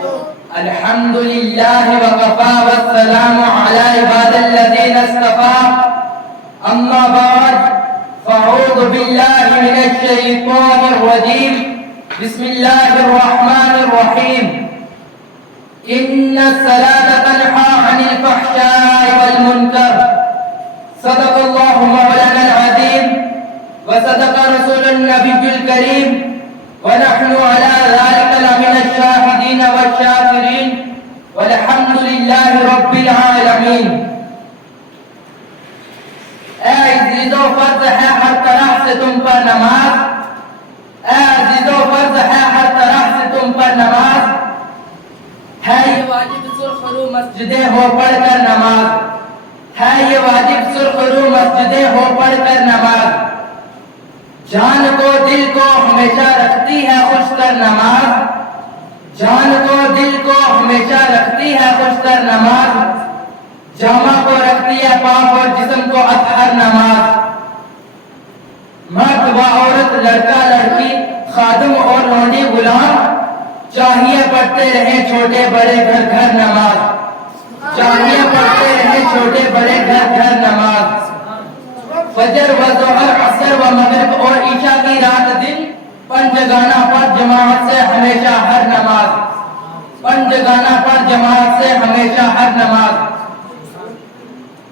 الحمد لله وكفى والسلام على عباد الذين اصطفى أما بعد فأعوذ بالله من الشيطان الرجيم بسم الله الرحمن الرحيم إن الصلاة تنهى عن الفحشاء والمنكر صدق الله مولانا العظيم وصدق رسول النبي الكريم ونحن على ذلك لمن الشاهدين والشاكرين والحمد لله رب العالمين. اے عزیزو فرض ہے ہر طرح سے تم پر نماز، اے عزیزو فرض ہے ہر طرح سے تم پر نماز، ہے یہ واجب سرخرو مسجدیں ہو پڑھ کر نماز، ہے یہ واجب سرخرو مسجدیں ہو پڑھ کر نماز، جان کو دل کو ہمیشہ رکھتی ہے خوش کر نماز، جان کو دل کو ہمیشہ رکھتی ہے خوش کر نماز، جامع کو رکھتی ہے پاک اور جسم کو اطہر نماز، مرد و عورت لڑکا لڑکی خادم اور لونڈی غلام چاہیے پڑھتے رہے چھوٹے بڑے گھر گھر نماز، چاہیے پڑھتے رہے چھوٹے بڑے گھر گھر نماز، فجر و ظہر عصر و مغرب اور عشاء کی رات دن پنج گانا پر جماعت سے ہمیشہ ہر نماز، پنج گانا پر جماعت سے ہمیشہ ہر نماز،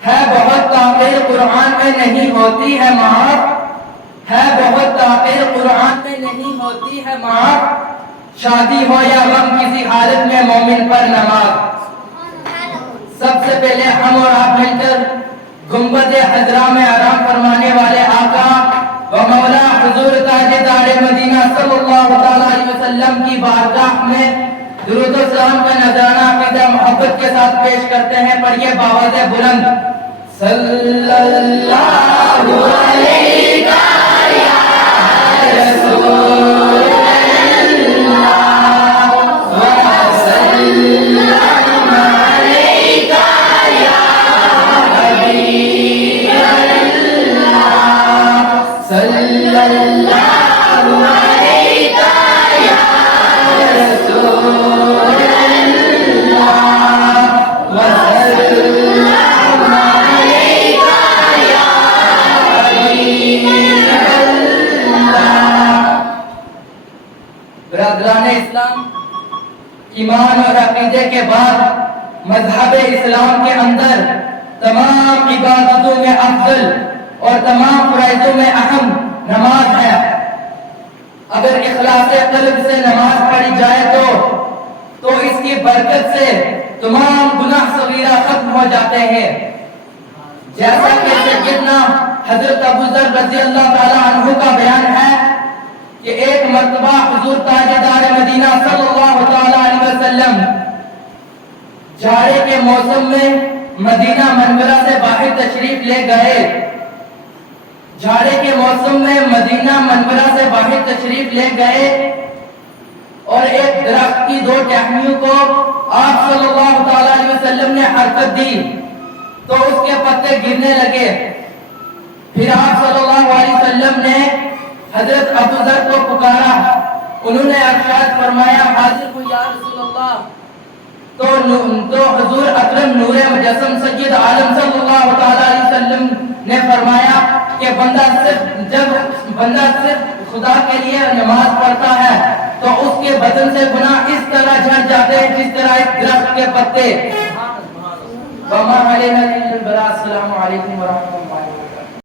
ہے بہت تاخیر قرآن میں نہیں ہوتی ہے معاف، ہے بہت تاخیر قرآن میں نہیں ہوتی ہے معاف، شادی ہو یا غم کسی حالت میں مومن پر نماز، سب سے پہلے ہم اور آپ مل کر گنبد خضرا میں آرام فرمانے والے آقا و مولا حضور تاجدار مدینہ صلی اللہ علیہ وسلم کی بارگاہ میں درود و سلام کا نذرانہ عقیدہ محبت کے ساتھ پیش کرتے ہیں. پڑھیے باواز بلند صلی اللہ علیہ یا رسول اللہ وسلم علیک یا حبیب اللہ صلی اللہ علیک یا رسول اللہ وسلم علیک یا حبیب اللہ. برادران اسلام، ایمان اور عقیدے کے بعد مذہب اسلام کے اندر تمام عبادتوں میں افضل اور تمام فرائضوں میں اہم نماز ہے. اگر اخلاص قلب سے نماز پڑھی جائے تو اس کی برکت سے تمام گناہ صغیرہ ختم ہو جاتے ہیں. جیسا کہ سیدنا حضرت ابو ذر رضی اللہ تعالی عنہ کا بیان ہے کہ ایک مرتبہ حضور تاجدار مدینہ صلی اللہ تعالی علیہ وسلم جاڑے کے موسم میں مدینہ منورہ سے باہر تشریف لے گئے. جاڑے کے موسم میں مدینہ منورہ سے باہر تشریف لے گئے اور ایک درخت کی دو ٹہنیوں کو آپ صلی اللہ تعالی علیہ وسلم نے حرکت دی تو اس کے پتے گرنے لگے. پھر آپ صلی اللہ علیہ وسلم نے حضرت ابو ذر کو پکارا، انہوں نے ارشاد فرمایا حاضر ہوں یا رسول اللہ. تو حضور اکرم نور مجسم سید عالم صلی اللہ تعالی علیہ وسلم نے فرمایا کہ جب بندہ صرف خدا کے لیے نماز پڑھتا ہے تو اس کے بدن سے گناہ اس طرح جھڑ جاتے ہیں جس طرح ایک درخت کے پتے. السلام علیکم ورحمۃ اللہ.